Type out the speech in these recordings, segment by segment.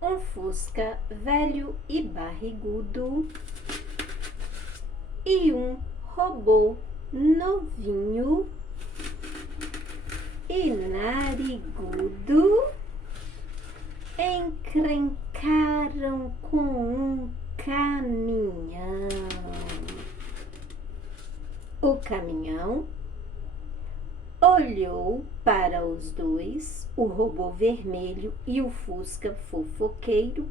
Um Fusca velho e barrigudo e um robô novinho e narigudo encrencaram com um caminhão. O caminhão olhou para os dois, o robô vermelho e o Fusca fofoqueiro.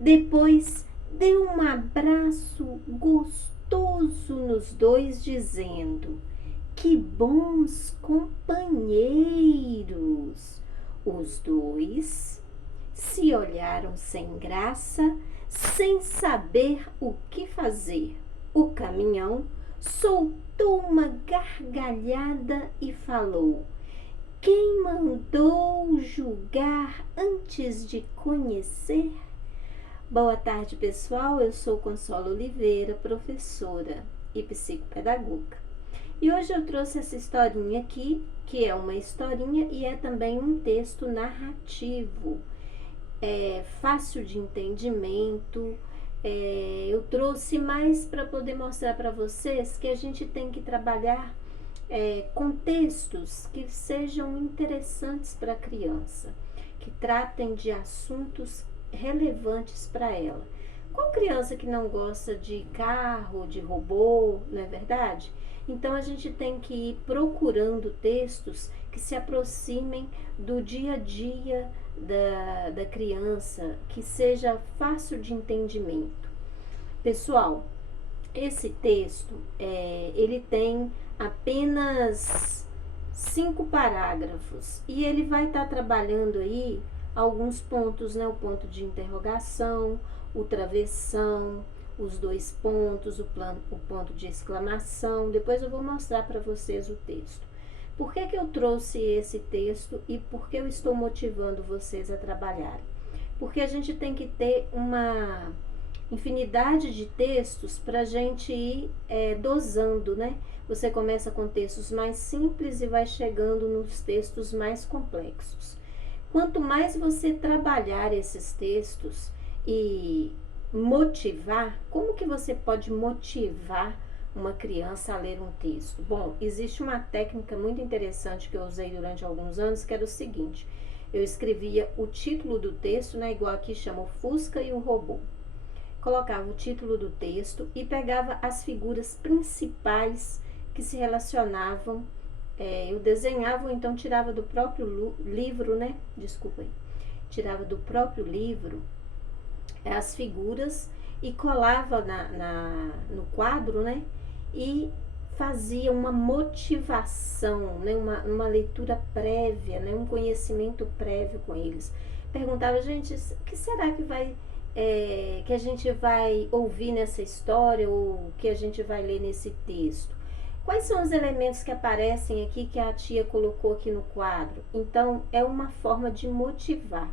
Depois deu um abraço gostoso nos dois, dizendo: que bons companheiros! Os dois se olharam sem graça, sem saber o que fazer. O caminhão soltou uma gargalhada e falou: quem mandou julgar antes de conhecer? Boa tarde, pessoal. Eu sou Consuelo Oliveira, professora e psicopedagoga. E hoje eu trouxe essa historinha aqui, que é uma historinha e é também um texto narrativo. É fácil de entendimento. Eu trouxe mais para poder mostrar para vocês que a gente tem que trabalhar com textos que sejam interessantes para a criança, que tratem de assuntos relevantes para ela. Qual criança que não gosta de carro, de robô, não é verdade? Então a gente tem que ir procurando textos que se aproximem do dia a dia da criança, que seja fácil de entendimento. Pessoal, esse texto ele tem apenas 5 parágrafos e ele vai estar trabalhando aí alguns pontos, né? O ponto de interrogação, o travessão, os 2 pontos, o ponto de exclamação. Depois eu vou mostrar para vocês o texto. Por que eu trouxe esse texto e por que eu estou motivando vocês a trabalharem? Porque a gente tem que ter uma infinidade de textos para a gente ir dosando, né? Você começa com textos mais simples e vai chegando nos textos mais complexos. Quanto mais você trabalhar esses textos e motivar, como que você pode motivar uma criança a ler um texto? Bom, existe uma técnica muito interessante que eu usei durante alguns anos, que era o seguinte: eu escrevia o título do texto, né, igual aqui chama o Fusca e o Robô. Colocava o título do texto e pegava as figuras principais que se relacionavam. Eu desenhava, ou então tirava do próprio livro, né? Desculpa aí. Tirava do próprio livro as figuras e colava no quadro, né? E fazia uma motivação, né? Uma leitura prévia, né? Um conhecimento prévio com eles. Perguntava, gente, o que será que a gente vai ouvir nessa história ou que a gente vai ler nesse texto? Quais são os elementos que aparecem aqui que a tia colocou aqui no quadro? Então, é uma forma de motivar.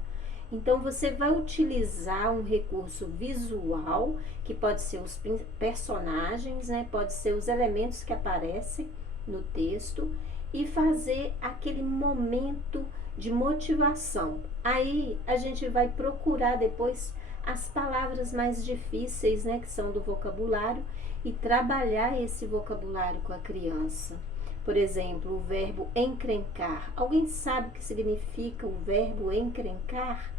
Então, você vai utilizar um recurso visual, que pode ser os personagens, né? Pode ser os elementos que aparecem no texto, e fazer aquele momento de motivação. Aí, a gente vai procurar depois as palavras mais difíceis, né? Que são do vocabulário, e trabalhar esse vocabulário com a criança. Por exemplo, o verbo encrencar. Alguém sabe o que significa o verbo encrencar?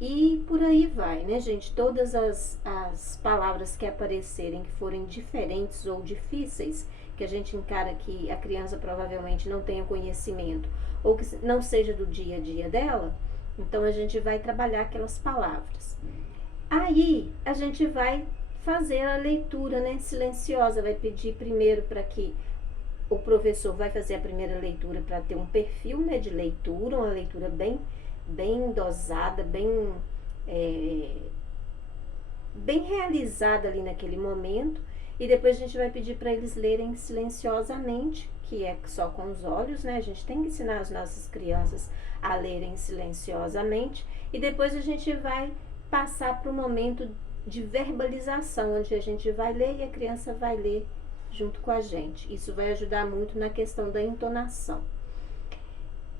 E por aí vai, né, gente? Todas as palavras que aparecerem, que forem diferentes ou difíceis, que a gente encara que a criança provavelmente não tenha conhecimento, ou que não seja do dia a dia dela, então a gente vai trabalhar aquelas palavras. Aí a gente vai fazer a leitura, né, silenciosa. Vai pedir primeiro para que o professor vai fazer a primeira leitura para ter um perfil, né, de leitura, uma leitura bem dosada, bem realizada ali naquele momento. E depois a gente vai pedir para eles lerem silenciosamente, que é só com os olhos, né? A gente tem que ensinar as nossas crianças a lerem silenciosamente. E depois a gente vai passar para o momento de verbalização, onde a gente vai ler e a criança vai ler junto com a gente. Isso vai ajudar muito na questão da entonação.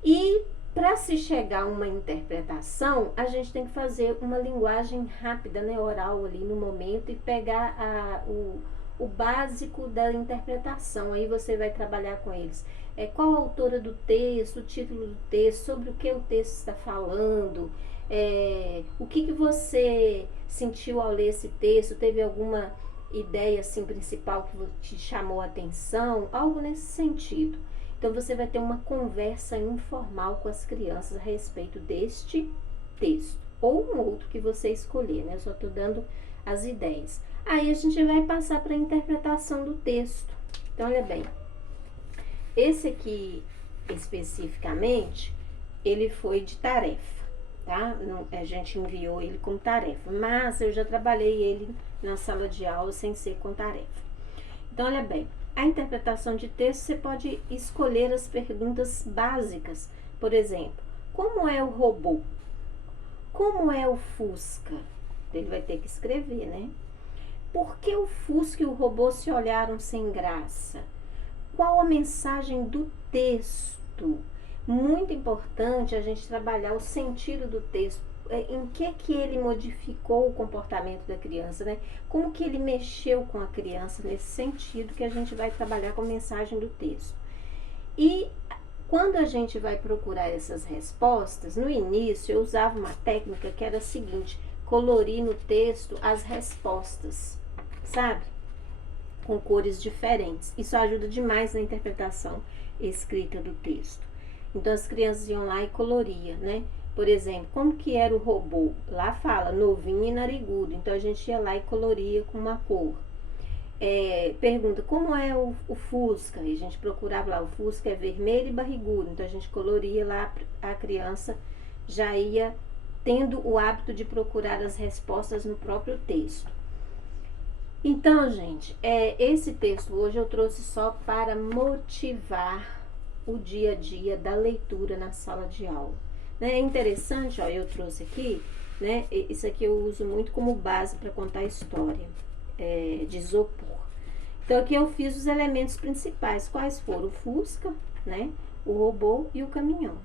E Para se chegar a uma interpretação, a gente tem que fazer uma linguagem rápida, né, oral ali no momento e pegar o básico da interpretação. Aí você vai trabalhar com eles. Qual a autora do texto, o título do texto, sobre o que o texto está falando, o que você sentiu ao ler esse texto, teve alguma ideia assim principal que te chamou a atenção, algo nesse sentido. Então você vai ter uma conversa informal com as crianças a respeito deste texto ou um outro que você escolher, né? Eu só estou dando as ideias. Aí a gente vai passar para a interpretação do texto. Então olha bem, esse aqui especificamente, ele foi de tarefa, tá? A gente enviou ele como tarefa, mas eu já trabalhei ele na sala de aula sem ser com tarefa. Então olha bem, a interpretação de texto, você pode escolher as perguntas básicas. Por exemplo, como é o robô? Como é o Fusca? Ele vai ter que escrever, né? Por que o Fusca e o robô se olharam sem graça? Qual a mensagem do texto? Muito importante a gente trabalhar o sentido do texto. Em que ele modificou o comportamento da criança, né? Como que ele mexeu com a criança nesse sentido que a gente vai trabalhar com a mensagem do texto. E quando a gente vai procurar essas respostas, no início eu usava uma técnica que era a seguinte: colorir no texto as respostas, sabe? Com cores diferentes. Isso ajuda demais na interpretação escrita do texto. Então as crianças iam lá e coloria, né? Por exemplo, como que era o robô? Lá fala novinho e narigudo. Então a gente ia lá e coloria com uma cor. Pergunta, como é o Fusca? E a gente procurava lá, o Fusca é vermelho e barrigudo. Então a gente coloria lá, a criança já ia tendo o hábito de procurar as respostas no próprio texto. Então, gente, esse texto hoje eu trouxe só para motivar o dia a dia da leitura na sala de aula. Né? É interessante, ó, eu trouxe aqui, né? Isso aqui eu uso muito como base para contar a história de isopor. Então aqui eu fiz os elementos principais, quais foram o Fusca, né? O robô e o caminhão.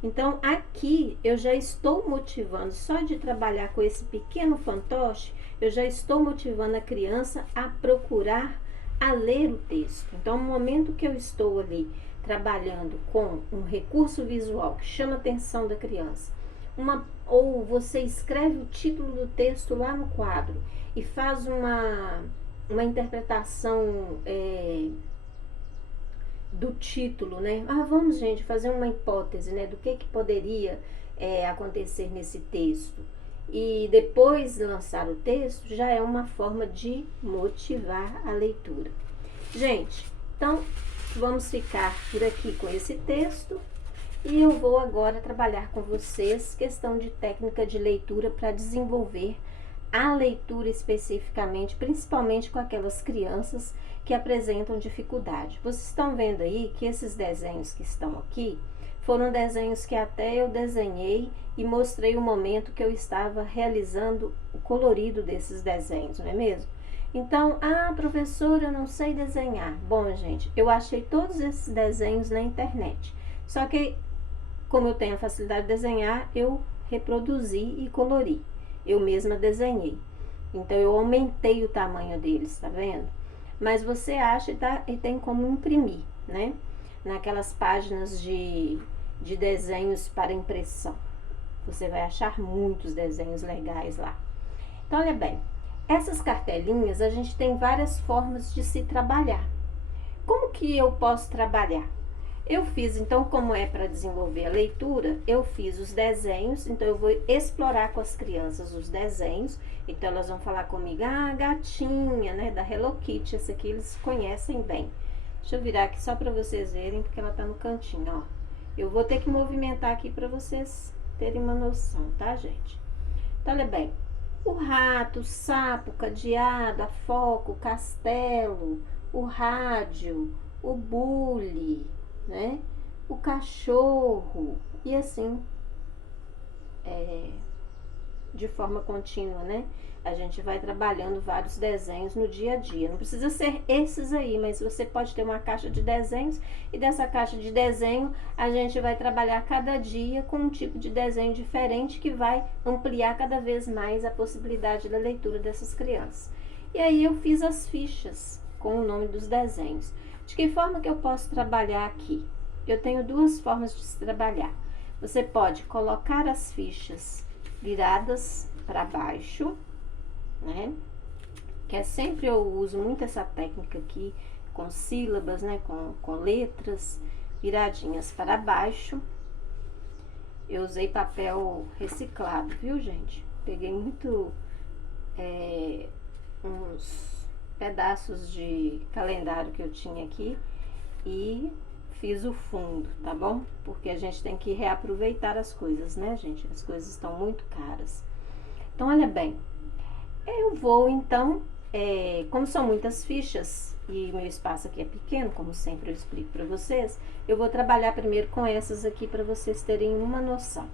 Então aqui eu já estou motivando, só de trabalhar com esse pequeno fantoche, eu já estou motivando a criança a procurar, a ler o texto. Então no momento que eu estou ali trabalhando com um recurso visual que chama a atenção da criança, ou você escreve o título do texto lá no quadro e faz uma interpretação do título, né? Vamos, gente, fazer uma hipótese, né, do que poderia acontecer nesse texto. E depois de lançar o texto, já é uma forma de motivar a leitura. Gente, então vamos ficar por aqui com esse texto e eu vou agora trabalhar com vocês questão de técnica de leitura para desenvolver a leitura especificamente, principalmente com aquelas crianças que apresentam dificuldade. Vocês estão vendo aí que esses desenhos que estão aqui foram desenhos que até eu desenhei e mostrei o momento que eu estava realizando o colorido desses desenhos, não é mesmo? Então, professora, eu não sei desenhar. Bom, gente, eu achei todos esses desenhos na internet. Só que, como eu tenho a facilidade de desenhar, eu reproduzi e colori. Eu mesma desenhei. Então, eu aumentei o tamanho deles, tá vendo? Mas você acha e tem como imprimir, né? Naquelas páginas de desenhos para impressão. Você vai achar muitos desenhos legais lá. Então, olha bem. Essas cartelinhas, a gente tem várias formas de se trabalhar. Como que eu posso trabalhar? Eu fiz, então, como é para desenvolver a leitura, eu fiz os desenhos, então eu vou explorar com as crianças os desenhos, então elas vão falar comigo, gatinha, né, da Hello Kitty, essa aqui eles conhecem bem. Deixa eu virar aqui só para vocês verem, porque ela tá no cantinho, ó. Eu vou ter que movimentar aqui para vocês terem uma noção, tá, gente? Então, olha bem. O rato, o sapo, o cadeado, a foca, o castelo, o rádio, o bule, né? O cachorro e assim de forma contínua, né? A gente vai trabalhando vários desenhos no dia a dia. Não precisa ser esses aí, mas você pode ter uma caixa de desenhos e dessa caixa de desenho a gente vai trabalhar cada dia com um tipo de desenho diferente que vai ampliar cada vez mais a possibilidade da leitura dessas crianças. E aí eu fiz as fichas com o nome dos desenhos. De que forma que eu posso trabalhar aqui? Eu tenho duas formas de se trabalhar. Você pode colocar as fichas viradas para baixo, né? Que é sempre, eu uso muito essa técnica aqui, com sílabas, né? Com letras viradinhas para baixo. Eu usei papel reciclado, viu, gente? Peguei muito uns pedaços de calendário que eu tinha aqui e fiz o fundo, tá bom? Porque a gente tem que reaproveitar as coisas, né, gente? As coisas estão muito caras. Então, olha bem, eu vou então, como são muitas fichas e meu espaço aqui é pequeno, como sempre eu explico para vocês, eu vou trabalhar primeiro com essas aqui para vocês terem uma noção.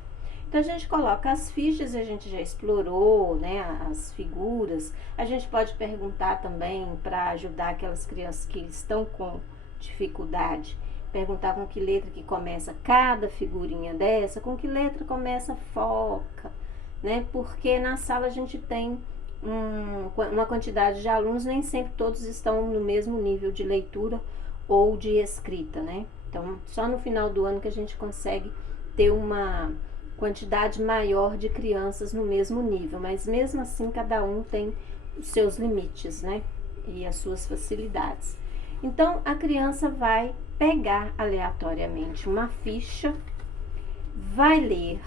Então, a gente coloca as fichas, a gente já explorou, né, as figuras. A gente pode perguntar também para ajudar aquelas crianças que estão com dificuldade, perguntar com que letra que começa cada figurinha dessa, com que letra começa foca, né? Porque na sala a gente tem uma quantidade de alunos, nem sempre todos estão no mesmo nível de leitura ou de escrita, né? Então, só no final do ano que a gente consegue ter uma quantidade maior de crianças no mesmo nível, mas mesmo assim cada um tem os seus limites, né? E as suas facilidades. Então, a criança vai pegar aleatoriamente uma ficha, vai ler,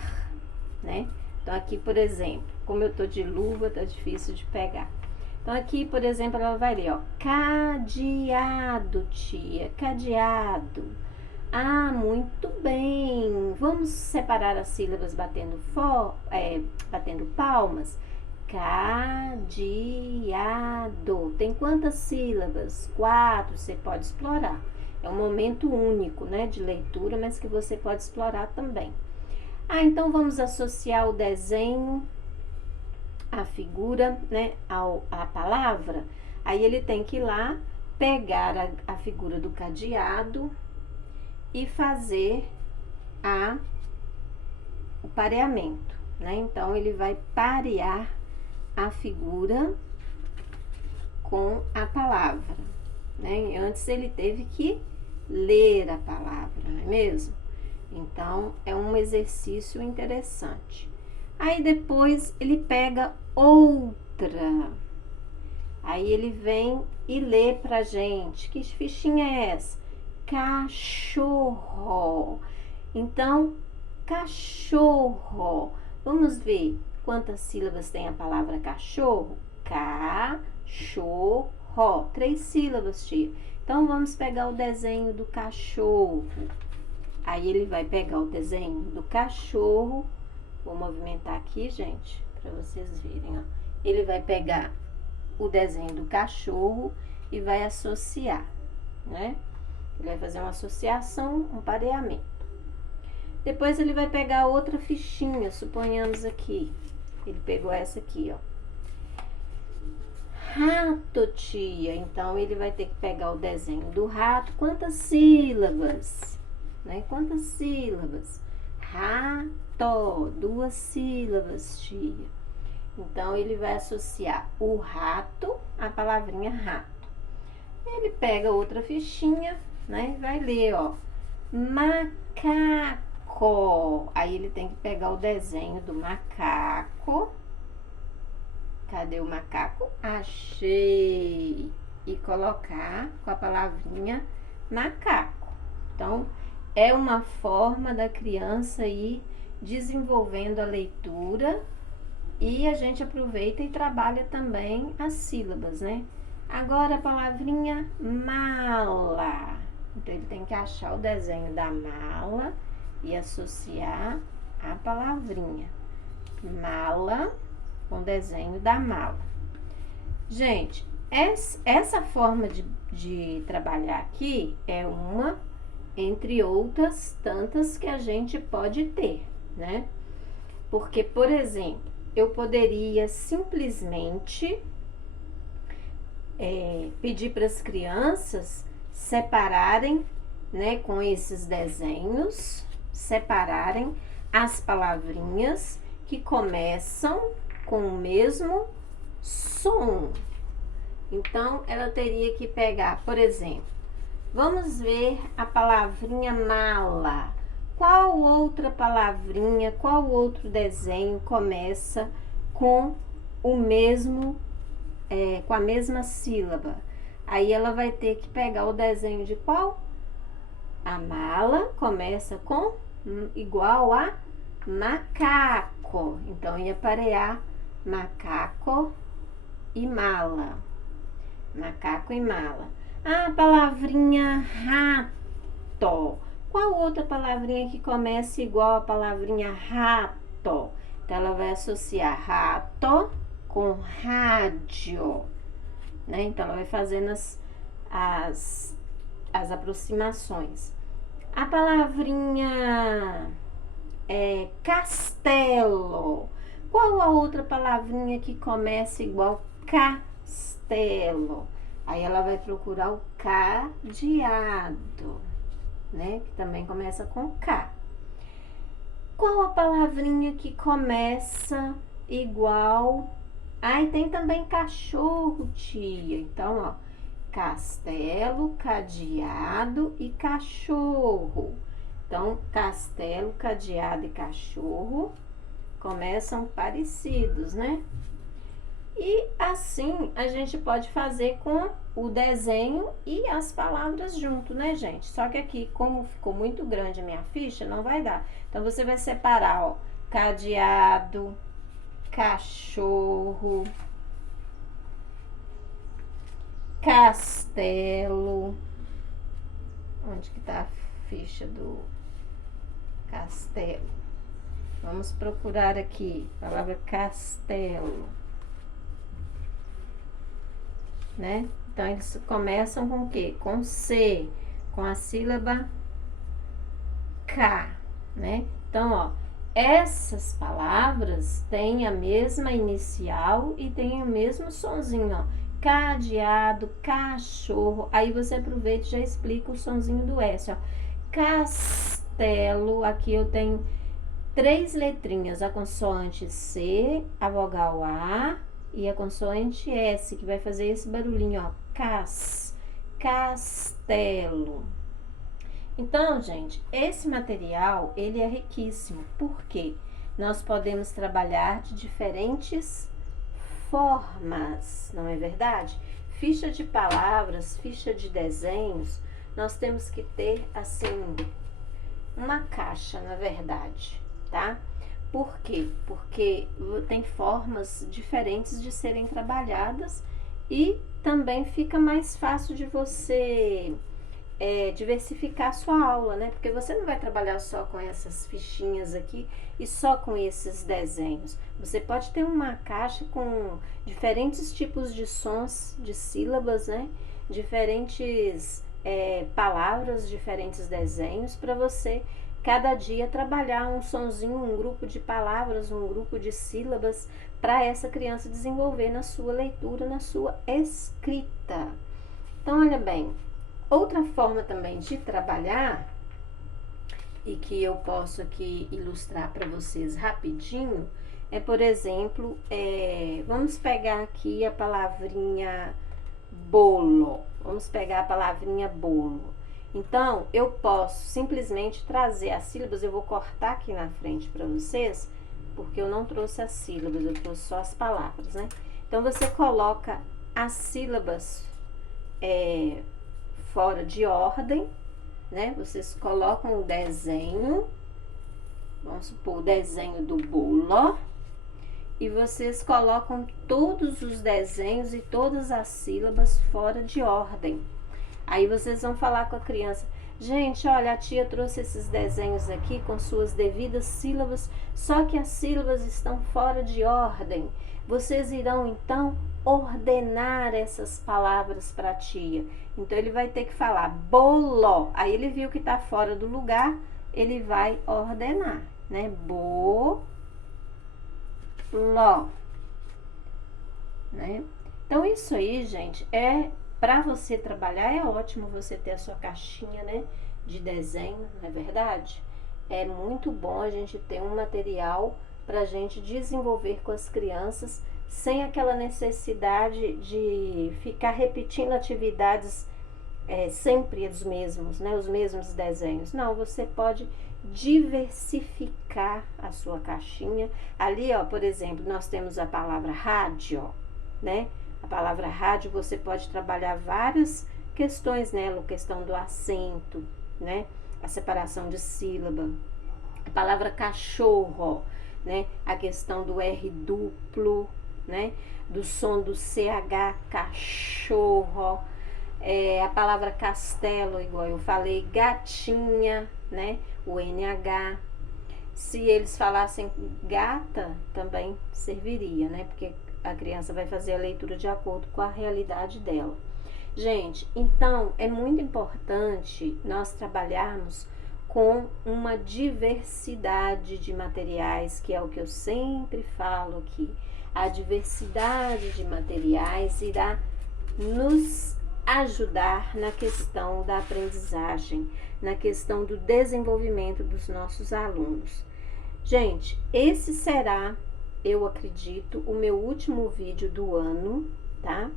né? Então, aqui, por exemplo, como eu tô de luva, tá difícil de pegar. Então, aqui, por exemplo, ela vai ler, ó, cadeado, tia, cadeado. Ah, muito bem. Vamos separar as sílabas batendo palmas. Cadeado. Tem quantas sílabas? 4. Você pode explorar. É um momento único, né, de leitura, mas que você pode explorar também. Ah, então vamos associar o desenho, a figura, né, à palavra. Aí ele tem que ir lá pegar a figura do cadeado e fazer o pareamento, né? Então, ele vai parear a figura com a palavra, né? Antes ele teve que ler a palavra, não é mesmo? Então, é um exercício interessante. Aí, depois, ele pega outra. Aí, ele vem e lê pra gente. Que fichinha é essa? Cachorro. Então, cachorro. Vamos ver quantas sílabas tem a palavra cachorro? Cachorro. 3 sílabas, tia. Então, vamos pegar o desenho do cachorro. Aí, ele vai pegar o desenho do cachorro. Vou movimentar aqui, gente, para vocês verem, ó. Ele vai pegar o desenho do cachorro e vai associar, né? Ele vai fazer uma associação, um pareamento. Depois ele vai pegar outra fichinha, suponhamos aqui. Ele pegou essa aqui, ó. Rato, tia. Então, ele vai ter que pegar o desenho do rato. Quantas sílabas? Né? Quantas sílabas? Rato. 2 sílabas, tia. Então, ele vai associar o rato à palavrinha rato. Ele pega outra fichinha, né? Vai ler, ó. Macaco. Aí ele tem que pegar o desenho do macaco. Cadê o macaco? Achei. E colocar com a palavrinha macaco. Então, é uma forma da criança ir desenvolvendo a leitura e a gente aproveita e trabalha também as sílabas, né? Agora a palavrinha mala. Então, ele tem que achar o desenho da mala e associar a palavrinha. Mala com o desenho da mala. Gente, essa forma de trabalhar aqui é uma entre outras tantas que a gente pode ter, né? Porque, por exemplo, eu poderia simplesmente pedir para as crianças separarem, né, com esses desenhos, separarem as palavrinhas que começam com o mesmo som. Então, ela teria que pegar, por exemplo, vamos ver a palavrinha mala. Qual outra palavrinha, qual outro desenho começa com o mesmo, com a mesma sílaba? Aí ela vai ter que pegar o desenho de qual? A mala começa com igual a macaco. Então, ia parear macaco e mala. Macaco e mala. A palavrinha rato. Qual outra palavrinha que começa igual a palavrinha rato? Então, ela vai associar rato com rádio, né? Então, ela vai fazendo as aproximações. A palavrinha castelo. Qual a outra palavrinha que começa igual castelo? Aí ela vai procurar o cadeado, né? Que também começa com K. Qual a palavrinha que começa igual? Aí tem também cachorro, tia. Então, ó, castelo, cadeado e cachorro. Então, castelo, cadeado e cachorro começam parecidos, né? E assim a gente pode fazer com o desenho e as palavras junto, né, gente? Só que aqui, como ficou muito grande a minha ficha, não vai dar. Então, você vai separar, ó, cadeado, cachorro, castelo. Onde que tá a ficha do castelo? Vamos procurar aqui, palavra castelo, né? Então, eles começam com o quê? Com C, com a sílaba K, né? Então, ó, essas palavras têm a mesma inicial e têm o mesmo sonzinho, ó. Cadeado, cachorro. Aí você aproveita e já explica o sonzinho do S, ó. Castelo, aqui eu tenho 3 letrinhas, a consoante C, a vogal A e a consoante S, que vai fazer esse barulhinho, ó, castelo. Então, gente, esse material, ele é riquíssimo, porque nós podemos trabalhar de diferentes formas, não é verdade? Ficha de palavras, ficha de desenhos, nós temos que ter, assim, uma caixa, na verdade, tá? Por quê? Porque tem formas diferentes de serem trabalhadas e também fica mais fácil de você diversificar a sua aula, né? Porque você não vai trabalhar só com essas fichinhas aqui e só com esses desenhos. Você pode ter uma caixa com diferentes tipos de sons, de sílabas, né? Diferentes palavras, diferentes desenhos para você cada dia trabalhar um sonzinho, um grupo de palavras, um grupo de sílabas para essa criança desenvolver na sua leitura, na sua escrita. Então, olha bem, outra forma também de trabalhar e que eu posso aqui ilustrar para vocês rapidinho é, por exemplo, vamos pegar aqui a palavrinha bolo. Vamos pegar a palavrinha bolo. Então, eu posso simplesmente trazer as sílabas, eu vou cortar aqui na frente para vocês, porque eu não trouxe as sílabas, eu trouxe só as palavras, né? Então, você coloca as sílabas fora de ordem, né? Vocês colocam o desenho, vamos supor, o desenho do bolo, e vocês colocam todos os desenhos e todas as sílabas fora de ordem. Aí vocês vão falar com a criança: gente, olha, a tia trouxe esses desenhos aqui com suas devidas sílabas, só que as sílabas estão fora de ordem. Vocês irão então ordenar essas palavras para a tia. Então ele vai ter que falar bolo. Aí ele viu que está fora do lugar, ele vai ordenar, né? ló, né? Então isso aí, gente, para você trabalhar, é ótimo você ter a sua caixinha, né, de desenho, não é verdade? É muito bom a gente ter um material para a gente desenvolver com as crianças sem aquela necessidade de ficar repetindo atividades sempre os mesmos, né, os mesmos desenhos. Não, você pode diversificar a sua caixinha. Ali, ó, por exemplo, nós temos a palavra rádio, né? A palavra rádio você pode trabalhar várias questões nela, a questão do acento, né? A separação de sílaba. A palavra cachorro, né? A questão do R duplo, né? Do som do CH, cachorro. A palavra castelo, igual eu falei, gatinha, né? O NH. Se eles falassem gata, também serviria, né? Porque a criança vai fazer a leitura de acordo com a realidade dela. Gente, então é muito importante nós trabalharmos com uma diversidade de materiais, que é o que eu sempre falo aqui. A diversidade de materiais irá nos ajudar na questão da aprendizagem, na questão do desenvolvimento dos nossos alunos. Gente, esse será, eu acredito, o meu último vídeo do ano, tá?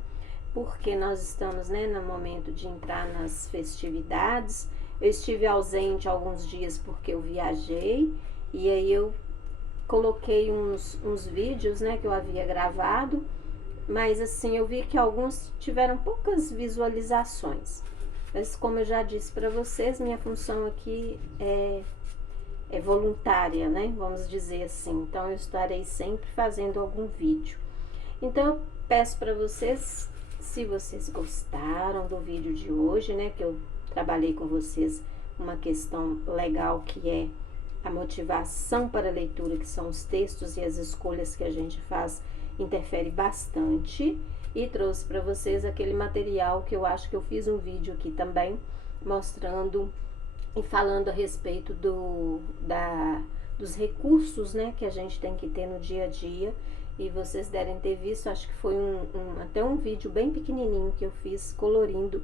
Porque nós estamos, né, no momento de entrar nas festividades. Eu estive ausente alguns dias porque eu viajei, e aí eu coloquei uns vídeos, né, que eu havia gravado, mas assim, eu vi que alguns tiveram poucas visualizações. Mas como eu já disse para vocês, minha função aqui é voluntária, né? Vamos dizer assim. Então eu estarei sempre fazendo algum vídeo. Então eu peço para vocês, se vocês gostaram do vídeo de hoje, né? Que eu trabalhei com vocês uma questão legal, que é a motivação para a leitura, que são os textos e as escolhas que a gente faz, interfere bastante, e trouxe para vocês aquele material que eu acho que eu fiz um vídeo aqui também, mostrando e falando a respeito dos recursos, né, que a gente tem que ter no dia a dia, e vocês devem ter visto, acho que foi até um vídeo bem pequenininho que eu fiz colorindo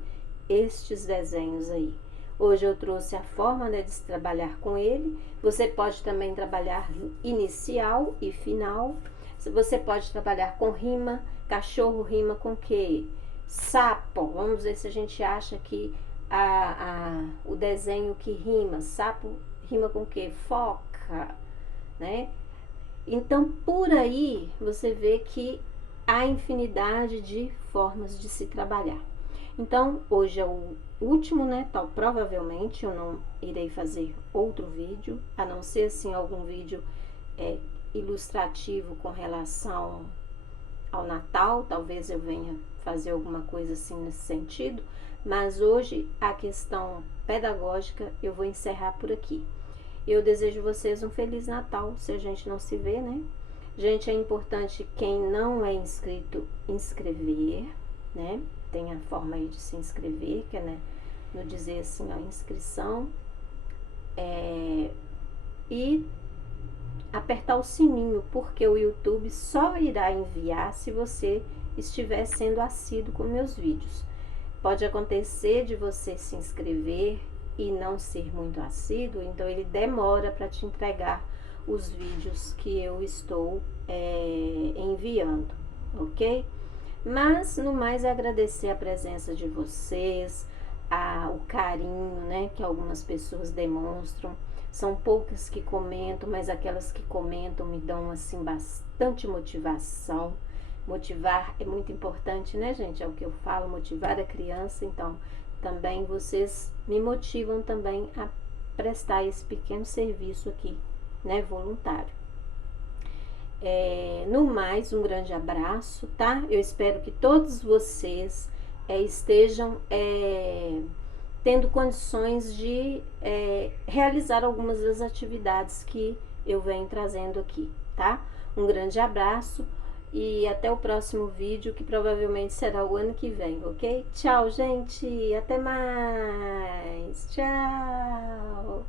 estes desenhos aí. Hoje eu trouxe a forma, né, de se trabalhar com ele. Você pode também trabalhar inicial e final. Você pode trabalhar com rima. Cachorro rima com quê? Sapo. Vamos ver se a gente acha que o desenho que rima. Sapo rima com quê? Foca, né? Então, por aí, você vê que há infinidade de formas de se trabalhar. Então, hoje é o último, né? Então, provavelmente eu não irei fazer outro vídeo, a não ser, assim, algum vídeo ilustrativo com relação ao Natal. Talvez eu venha fazer alguma coisa assim nesse sentido, mas hoje a questão pedagógica eu vou encerrar por aqui. Eu desejo vocês um Feliz Natal, se a gente não se vê, né? Gente, é importante, quem não é inscrito, inscrever, né? Tem a forma aí de se inscrever, que é, né, no dizer assim, ó, inscrição, e apertar o sininho, porque o YouTube só irá enviar se você estiver sendo assíduo com meus vídeos. Pode acontecer de você se inscrever e não ser muito assíduo, então ele demora para te entregar os vídeos que eu estou enviando, ok? Mas, no mais, é agradecer a presença de vocês, o carinho, né, que algumas pessoas demonstram. São poucas que comentam, mas aquelas que comentam me dão, assim, bastante motivação. Motivar é muito importante, né, gente? É o que eu falo, motivar a criança. Então, também vocês me motivam também a prestar esse pequeno serviço aqui, né, voluntário. No mais, um grande abraço, tá? Eu espero que todos vocês estejam tendo condições de realizar algumas das atividades que eu venho trazendo aqui, tá? Um grande abraço e até o próximo vídeo, que provavelmente será o ano que vem, ok? Tchau, gente! Até mais! Tchau!